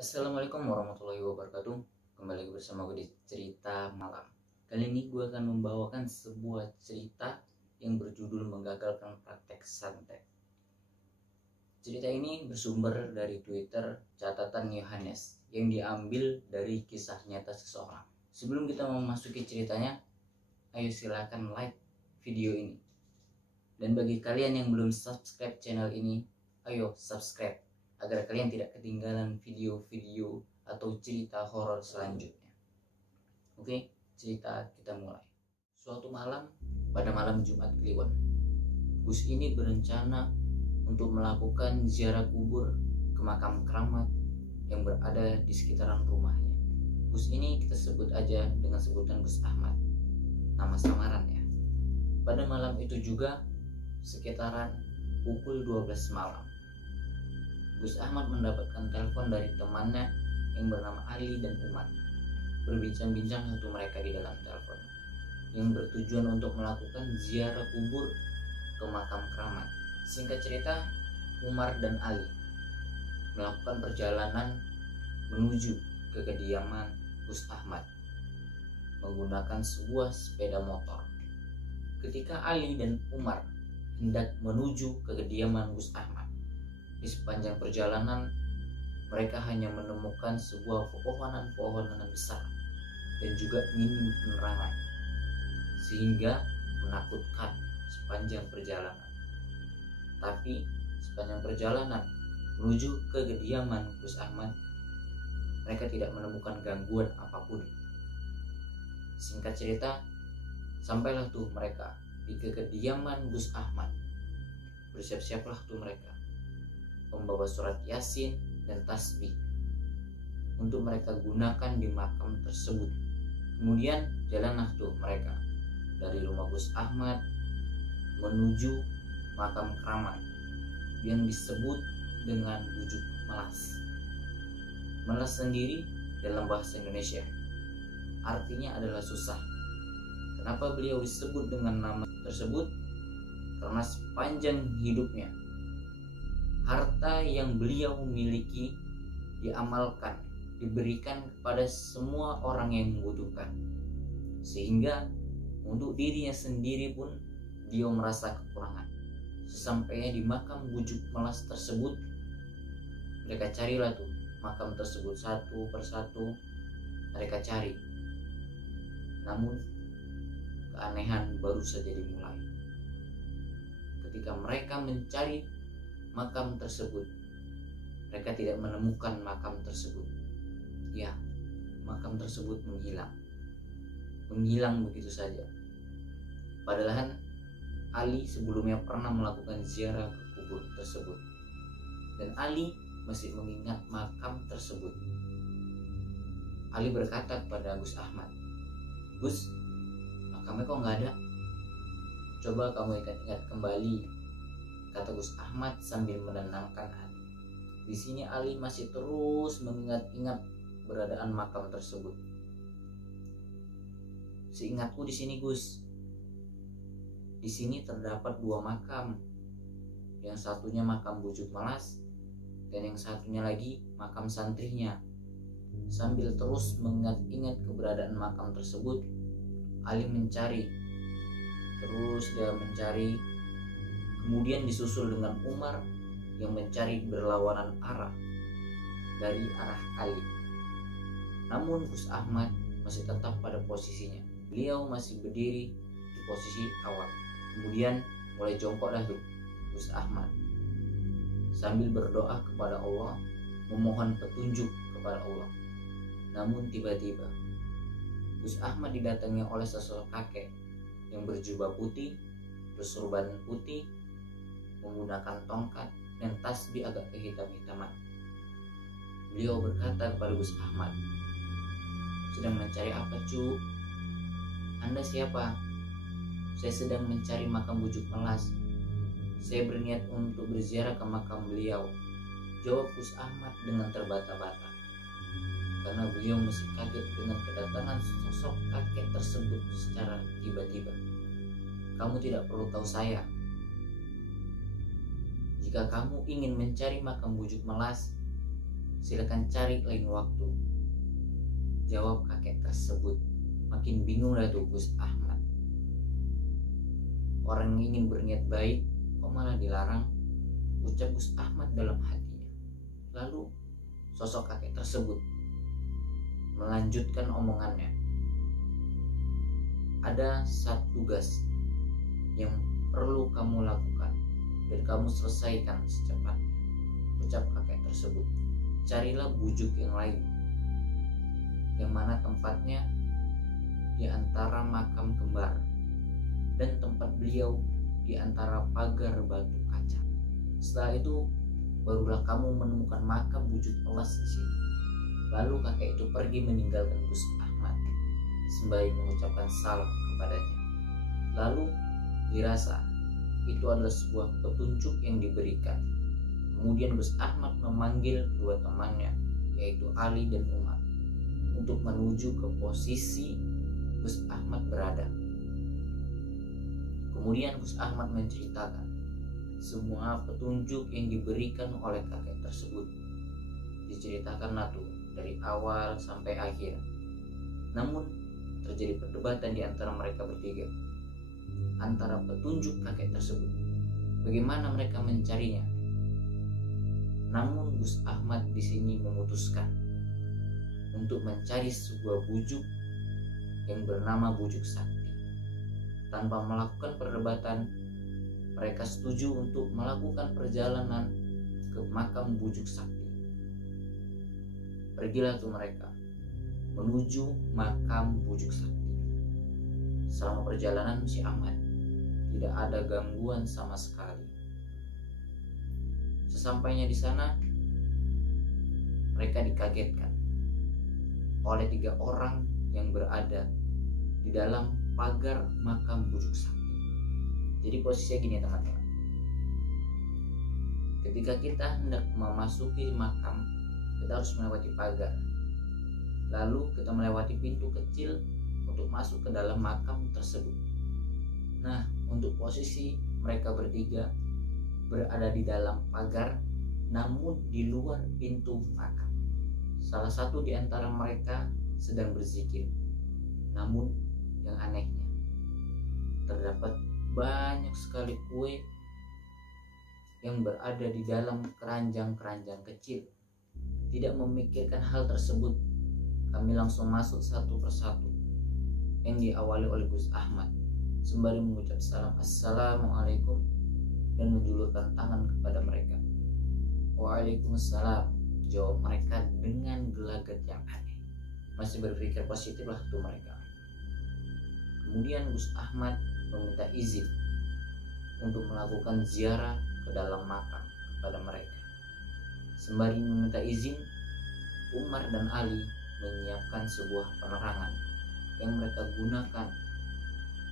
Assalamualaikum warahmatullahi wabarakatuh. Kembali lagi bersama gue di cerita malam. Kali ini gue akan membawakan sebuah cerita yang berjudul Menggagalkan Praktek Santet. Cerita ini bersumber dari Twitter catatan Yohanes yang diambil dari kisah nyata seseorang. Sebelum kita memasuki ceritanya, ayo silakan like video ini. Dan bagi kalian yang belum subscribe channel ini, ayo subscribe agar kalian tidak ketinggalan video-video atau cerita horor selanjutnya. Oke, cerita kita mulai. Suatu malam, pada malam Jumat Kliwon, Gus ini berencana untuk melakukan ziarah kubur ke makam keramat yang berada di sekitaran rumahnya. Gus ini kita sebut aja dengan sebutan Gus Ahmad, nama samaran ya. Pada malam itu juga, sekitaran pukul 12 malam, Gus Ahmad mendapatkan telepon dari temannya yang bernama Ali dan Umar. Berbincang-bincang satu mereka di dalam telepon, yang bertujuan untuk melakukan ziarah kubur ke makam keramat. Singkat cerita, Umar dan Ali melakukan perjalanan menuju ke kediaman Gus Ahmad menggunakan sebuah sepeda motor. Ketika Ali dan Umar hendak menuju ke kediaman Gus Ahmad, di sepanjang perjalanan, mereka hanya menemukan sebuah pohonan-pohonan besar dan juga minim penerangan, sehingga menakutkan sepanjang perjalanan. Tapi sepanjang perjalanan menuju ke kediaman Gus Ahmad, mereka tidak menemukan gangguan apapun. Singkat cerita, sampailah tuh mereka di kediaman Gus Ahmad. Bersiap-siaplah tuh mereka membawa surat Yasin dan tasbih untuk mereka gunakan di makam tersebut. Kemudian jalanlah tuh mereka dari rumah Gus Ahmad menuju makam keramat yang disebut dengan Bujuk Melas. Melas sendiri dalam bahasa Indonesia artinya adalah susah. Kenapa beliau disebut dengan nama tersebut? Karena sepanjang hidupnya harta yang beliau miliki diamalkan, diberikan kepada semua orang yang membutuhkan, sehingga untuk dirinya sendiri pun dia merasa kekurangan. Sesampainya di makam Bujuk Melas tersebut, mereka carilah tuh makam tersebut satu persatu, mereka cari. Namun keanehan baru saja dimulai. Ketika mereka mencari makam tersebut, mereka tidak menemukan makam tersebut. Ya, makam tersebut menghilang begitu saja. Padahal Ali sebelumnya pernah melakukan ziarah ke kubur tersebut, dan Ali masih mengingat makam tersebut. Ali berkata kepada Gus Ahmad, "Gus, makamnya kok nggak ada? Coba kamu ingat-ingat kembali," kata Gus Ahmad sambil menenangkan Ali. Di sini Ali masih terus mengingat-ingat keberadaan makam tersebut. "Seingatku di sini, Gus, di sini terdapat 2 makam. Yang satunya makam Bujuk Melas dan yang satunya lagi makam santrinya." Sambil terus mengingat-ingat keberadaan makam tersebut, Ali mencari. Terus dia mencari. Kemudian disusul dengan Umar yang mencari berlawanan arah dari arah Ali. Namun Gus Ahmad masih tetap pada posisinya. Beliau masih berdiri di posisi awal. Kemudian mulai jongkoklah tuh Gus Ahmad sambil berdoa kepada Allah, memohon petunjuk kepada Allah. Namun tiba-tiba Gus Ahmad didatangi oleh sesosok kakek yang berjubah putih, bersorban putih, menggunakan tongkat dan tasbih agak kehitam-hitaman. Beliau berkata kepada Gus Ahmad, "Sedang mencari apa, Cu? Anda siapa?" "Saya sedang mencari makam Bujuk Melas. Saya berniat untuk berziarah ke makam beliau," jawab Gus Ahmad dengan terbata-bata, karena beliau masih kaget dengan kedatangan sosok kakek tersebut secara tiba-tiba. "Kamu tidak perlu tahu saya. Jika kamu ingin mencari makam Bujuk Melas, silakan cari lain waktu, jawab kakek tersebut. Makin bingung lah tuh Gus Ahmad. Orang yang ingin berniat baik kok malah dilarang, ucap Gus Ahmad dalam hatinya. Lalu sosok kakek tersebut melanjutkan omongannya. Ada satu tugas yang perlu kamu lakukan dan kamu selesaikan secepatnya, ucap kakek tersebut. Carilah bujuk yang lain, yang mana tempatnya di antara makam kembar dan tempat beliau di antara pagar batu kaca. Setelah itu barulah kamu menemukan makam bujuk emas di sini. Lalu kakek itu pergi meninggalkan Gus Ahmad sembari mengucapkan salam kepadanya. Lalu dirasa itu adalah sebuah petunjuk yang diberikan. Kemudian Gus Ahmad memanggil kedua temannya, yaitu Ali dan Umar, untuk menuju ke posisi Gus Ahmad berada. Kemudian Gus Ahmad menceritakan semua petunjuk yang diberikan oleh kakek tersebut. Diceritakanlah tuh dari awal sampai akhir. Namun terjadi perdebatan di antara mereka bertiga, antara petunjuk kakek tersebut, bagaimana mereka mencarinya. Namun Gus Ahmad di sini memutuskan untuk mencari sebuah bujuk yang bernama bujuk sakti. Tanpa melakukan perdebatan, mereka setuju untuk melakukan perjalanan ke makam bujuk sakti. Pergilah tuh mereka menuju makam bujuk sakti. Selama perjalanan masih aman, tidak ada gangguan sama sekali. Sesampainya di sana, mereka dikagetkan oleh 3 orang yang berada di dalam pagar makam bujuk sakti. Jadi posisinya gini teman-teman. Ketika kita hendak memasuki makam, kita harus melewati pagar. Lalu kita melewati pintu kecil untuk masuk ke dalam makam tersebut. Nah, untuk posisi mereka bertiga berada di dalam pagar, namun di luar pintu makam. Salah satu di antara mereka sedang berzikir. Namun yang anehnya, terdapat banyak sekali kue yang berada di dalam keranjang-keranjang kecil. Tidak memikirkan hal tersebut, kami langsung masuk satu persatu, yang diawali oleh Gus Ahmad sembari mengucap salam assalamualaikum dan menjulurkan tangan kepada mereka. Waalaikumsalam, jawab mereka dengan gelagat yang aneh. Masih berpikir positif lah tuh mereka. Kemudian Gus Ahmad meminta izin untuk melakukan ziarah ke dalam makam kepada mereka. Sembari meminta izin, Umar dan Ali menyiapkan sebuah penerangan yang mereka gunakan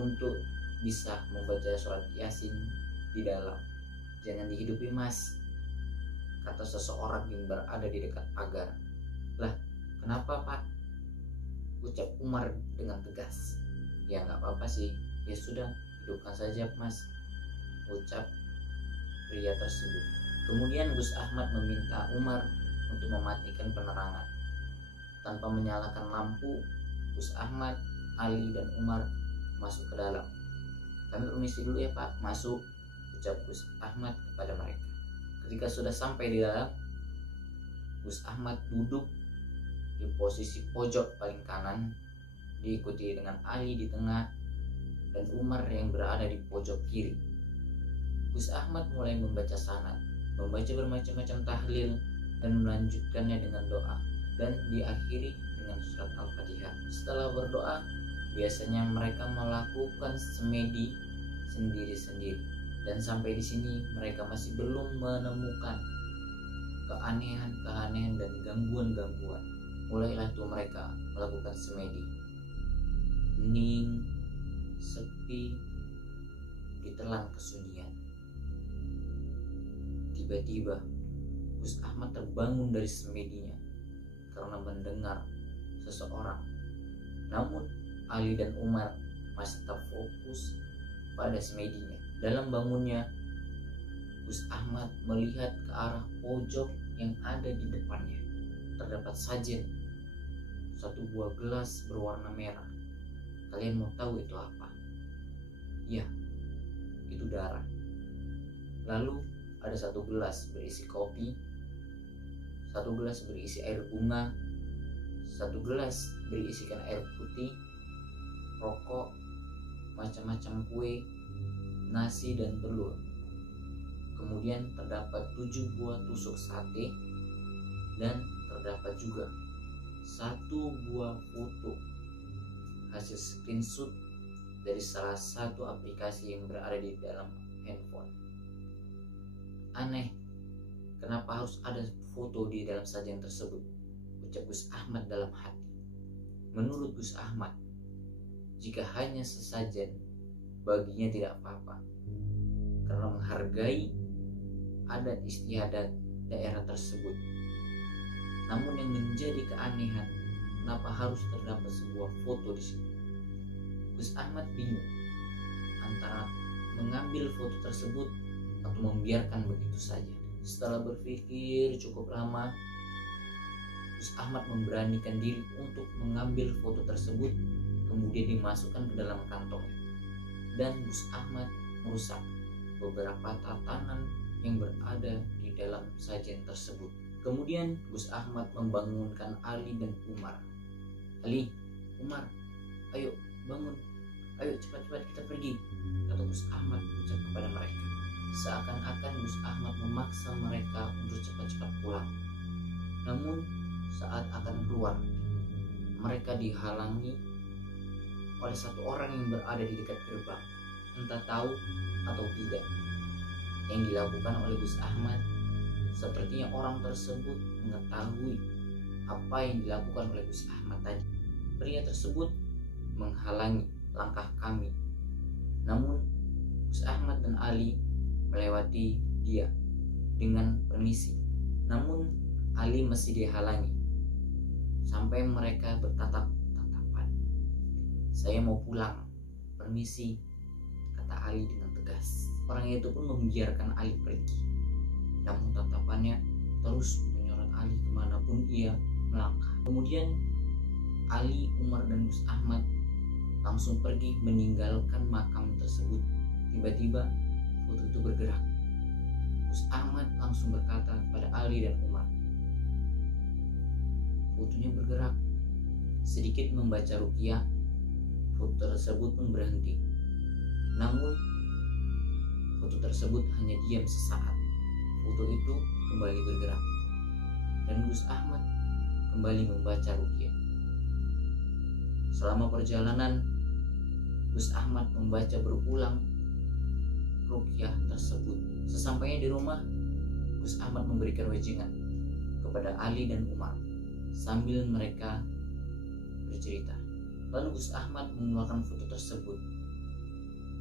untuk bisa membaca surat Yasin di dalam. Jangan dihidupi mas, kata seseorang yang berada di dekat pagar. Lah, kenapa pak? Ucap Umar dengan tegas. Ya nggak apa-apa sih, ya sudah hidupkan saja mas, ucap pria tersebut. Kemudian Gus Ahmad meminta Umar untuk mematikan penerangan. Tanpa menyalakan lampu, Gus Ahmad, Ali dan Umar masuk ke dalam. Kami permisi dulu ya pak, masuk, ucap Gus Ahmad kepada mereka. Ketika sudah sampai di dalam, Gus Ahmad duduk di posisi pojok paling kanan, diikuti dengan Ali di tengah dan Umar yang berada di pojok kiri. Gus Ahmad mulai membaca sanad, membaca bermacam-macam tahlil dan melanjutkannya dengan doa dan diakhiri dengan surat Al-Fatihah. Setelah berdoa, biasanya mereka melakukan semedi sendiri-sendiri, dan sampai di sini mereka masih belum menemukan keanehan-keanehan dan gangguan-gangguan. Mulailah tuh mereka melakukan semedi. Hening, sepi, ditelan kesunyian. Tiba-tiba Gus Ahmad terbangun dari semedinya karena mendengar seseorang. Namun Ali dan Umar masih terfokus pada semedinya. Dalam bangunnya, Gus Ahmad melihat ke arah pojok yang ada di depannya. terdapat sajen, satu buah gelas berwarna merah. Kalian mau tahu itu apa? Ya, itu darah. Lalu ada satu gelas berisi kopi, satu gelas berisi air bunga, satu gelas berisikan air putih, rokok, macam-macam kue, nasi dan telur. Kemudian terdapat 7 buah tusuk sate dan terdapat juga satu buah foto hasil screenshot dari salah satu aplikasi yang berada di dalam handphone. Aneh, kenapa harus ada foto di dalam sajian tersebut? Ucap Gus Ahmad dalam hati. Menurut Gus Ahmad, jika hanya sesajen, baginya tidak apa-apa, karena menghargai adat istiadat daerah tersebut. Namun yang menjadi keanehan, kenapa harus terdapat sebuah foto di situ? Gus Ahmad bingung antara mengambil foto tersebut atau membiarkan begitu saja. Setelah berpikir cukup lama, Gus Ahmad memberanikan diri untuk mengambil foto tersebut, kemudian dimasukkan ke dalam kantongnya. Dan Gus Ahmad merusak beberapa tatanan yang berada di dalam sajian tersebut. Kemudian Gus Ahmad membangunkan Ali dan Umar. Ali, Umar, ayo bangun, ayo cepat-cepat kita pergi, kata Gus Ahmad ucap kepada mereka. Seakan-akan Gus Ahmad memaksa mereka untuk cepat-cepat pulang. Namun saat akan keluar, mereka dihalangi oleh satu orang yang berada di dekat gerbang. Entah tahu atau tidak, yang dilakukan oleh Gus Ahmad, sepertinya orang tersebut mengetahui apa yang dilakukan oleh Gus Ahmad tadi. Pria tersebut menghalangi langkah kami. Namun Gus Ahmad dan Ali melewati dia dengan permisi. Namun Ali masih dihalangi sampai mereka bertatap-tatapan. Saya mau pulang, permisi, kata Ali dengan tegas. Orang itu pun membiarkan Ali pergi. Namun tatapannya terus menyorot Ali kemanapun ia melangkah. Kemudian Ali, Umar, dan Gus Ahmad langsung pergi meninggalkan makam tersebut. Tiba-tiba foto itu bergerak. Gus Ahmad langsung berkata kepada Ali dan Umar, fotonya bergerak. Sedikit membaca ruqyah, foto tersebut pun berhenti. Namun foto tersebut hanya diam sesaat. Foto itu kembali bergerak dan Gus Ahmad kembali membaca ruqyah. Selama perjalanan, Gus Ahmad membaca berulang ruqyah tersebut. Sesampainya di rumah, Gus Ahmad memberikan wejangan kepada Ali dan Umar sambil mereka bercerita. Lalu Gus Ahmad mengeluarkan foto tersebut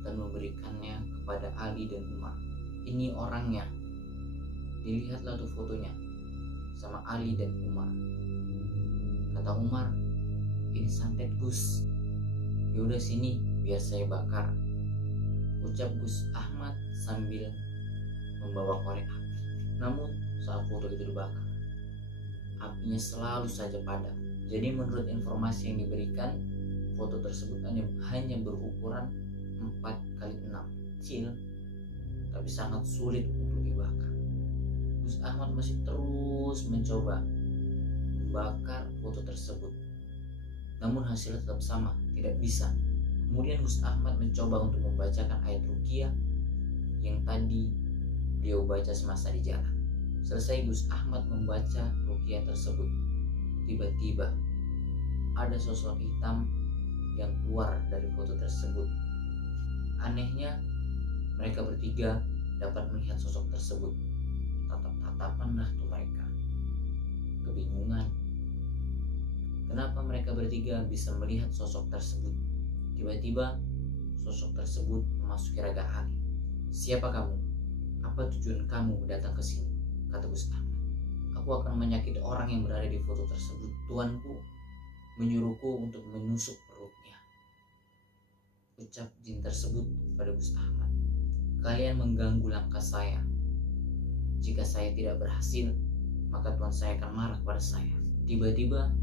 dan memberikannya kepada Ali dan Umar. Ini orangnya, dilihatlah tuh fotonya sama Ali dan Umar. Kata Umar, ini santet Gus. Yaudah sini biar saya bakar, ucap Gus Ahmad sambil membawa korek api. Namun saat foto itu dibakar, apinya selalu saja padam. Jadi menurut informasi yang diberikan, foto tersebut hanya berukuran 4x6, kecil tapi sangat sulit untuk dibakar. Gus Ahmad masih terus mencoba membakar foto tersebut, namun hasilnya tetap sama, tidak bisa. Kemudian Gus Ahmad mencoba untuk membacakan ayat ruqyah yang tadi beliau baca semasa di jalan. Selesai Gus Ahmad membaca ruqyah tersebut, tiba-tiba ada sosok hitam yang keluar dari foto tersebut. Anehnya, mereka bertiga dapat melihat sosok tersebut. Tatap-tatapanlah tuh mereka, kebingungan. Kenapa mereka bertiga bisa melihat sosok tersebut? Tiba-tiba sosok tersebut memasuki raga Ali. Siapa kamu? Apa tujuan kamu datang ke sini? Kata Gus Ahmad. Aku akan menyakiti orang yang berada di foto tersebut. Tuanku menyuruhku untuk menusuk perutnya, ucap jin tersebut pada Gus Ahmad. Kalian mengganggu langkah saya. Jika saya tidak berhasil, maka Tuan saya akan marah pada saya. Tiba-tiba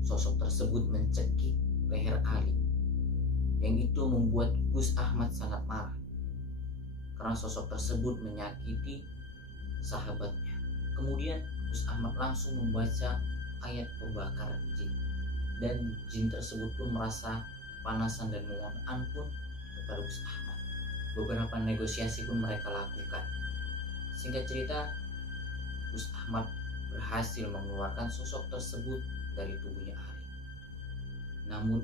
sosok tersebut mencekik leher Ali, yang itu membuat Gus Ahmad sangat marah karena sosok tersebut menyakiti sahabatnya. Kemudian Gus Ahmad langsung membaca ayat pembakar jin, dan jin tersebut pun merasa kepanasan dan memohon ampun kepada Gus Ahmad. Beberapa negosiasi pun mereka lakukan. Singkat cerita, Gus Ahmad berhasil mengeluarkan sosok tersebut dari tubuhnya Ali. Namun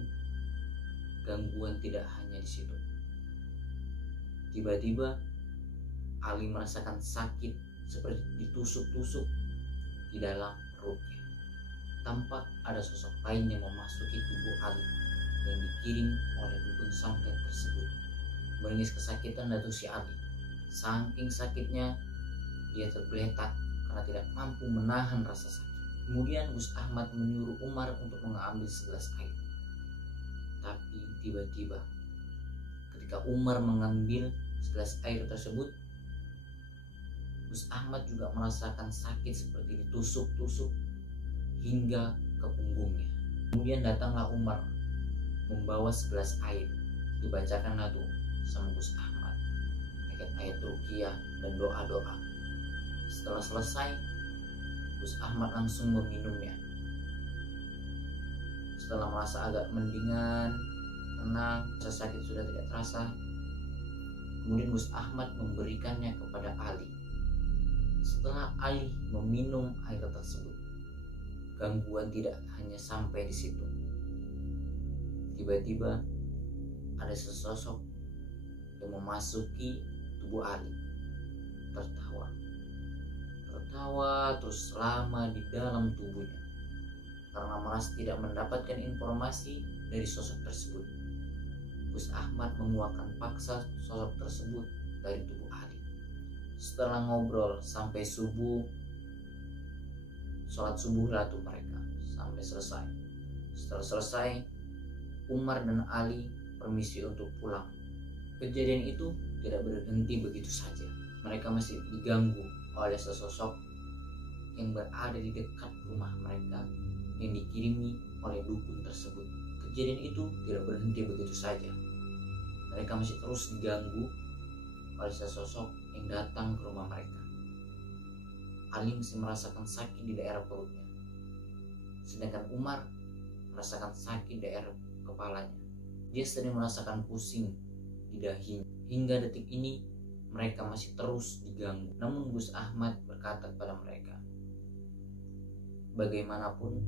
gangguan tidak hanya di situ. Tiba-tiba Ali merasakan sakit seperti ditusuk-tusuk di dalam perutnya. Tampak ada sosok lain yang memasuki tubuh Ali yang dikirim oleh dukun santet tersebut. Menangis kesakitan datuk si Ali. Saking sakitnya dia tergeletak karena tidak mampu menahan rasa sakit. Kemudian Gus Ahmad menyuruh Umar untuk mengambil segelas air. Tapi tiba-tiba ketika Umar mengambil segelas air tersebut, Gus Ahmad juga merasakan sakit seperti ditusuk-tusuk hingga ke punggungnya. Kemudian datanglah Umar membawa segelas air. Dibacakanlah tuh sama Gus Ahmad ayat-ayat ruqyah dan doa-doa. Setelah selesai, Gus Ahmad langsung meminumnya. Setelah merasa agak mendingan, tenang, rasa sakit sudah tidak terasa, kemudian Gus Ahmad memberikannya kepada Ali. Setelah Ali meminum air tersebut, gangguan tidak hanya sampai di situ. Tiba-tiba ada sesosok yang memasuki tubuh Ali, tertawa terus lama di dalam tubuhnya karena merasa tidak mendapatkan informasi dari sosok tersebut. Gus Ahmad mengeluarkan paksa sosok tersebut dari tubuh Ali. Setelah ngobrol sampai subuh, sholat subuh lah tuh mereka sampai selesai. Setelah selesai, Umar dan Ali permisi untuk pulang. Kejadian itu tidak berhenti begitu saja. Mereka masih diganggu oleh sesosok yang berada di dekat rumah mereka yang dikirimi oleh dukun tersebut. Kejadian itu tidak berhenti begitu saja. Mereka masih terus diganggu oleh sesosok yang datang ke rumah mereka. Ali masih merasakan sakit di daerah perutnya, sedangkan Umar merasakan sakit di daerah kepalanya. Dia sering merasakan pusing di dahinya. Hingga detik ini mereka masih terus diganggu. Namun Gus Ahmad berkata kepada mereka, bagaimanapun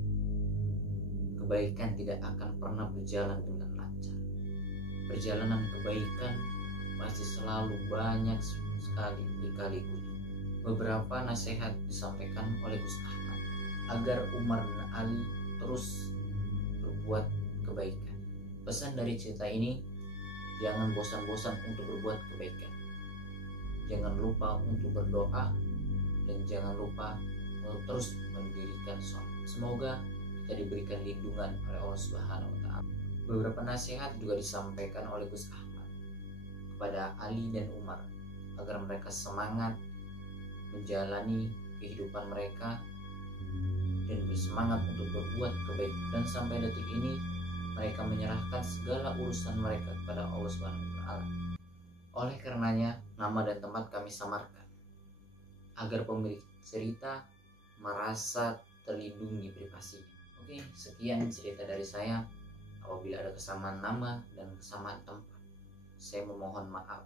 kebaikan tidak akan pernah berjalan dengan lancar. Perjalanan kebaikan pasti selalu banyak sekali lika-likunya. Beberapa nasihat disampaikan oleh Gus Ahmad agar Umar dan Ali terus berbuat kebaikan. Pesan dari cerita ini, jangan bosan-bosan untuk berbuat kebaikan. Jangan lupa untuk berdoa dan jangan lupa untuk terus mendirikan sholat. Semoga kita diberikan lindungan oleh Allah Subhanahu wa Ta'ala. Beberapa nasihat juga disampaikan oleh Gus Ahmad kepada Ali dan Umar agar mereka semangat menjalani kehidupan mereka dan bersemangat untuk berbuat kebaikan. Dan sampai detik ini mereka menyerahkan segala urusan mereka kepada Allah Subhanahu wa Ta'ala. Oleh karenanya, nama dan tempat kami samarkan agar pemilik cerita merasa terlindungi privasinya. Oke, sekian cerita dari saya. Apabila ada kesamaan nama dan kesamaan tempat, saya memohon maaf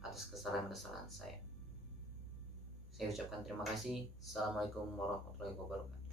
atas kesalahan-kesalahan saya. Saya ucapkan terima kasih. Assalamualaikum warahmatullahi wabarakatuh.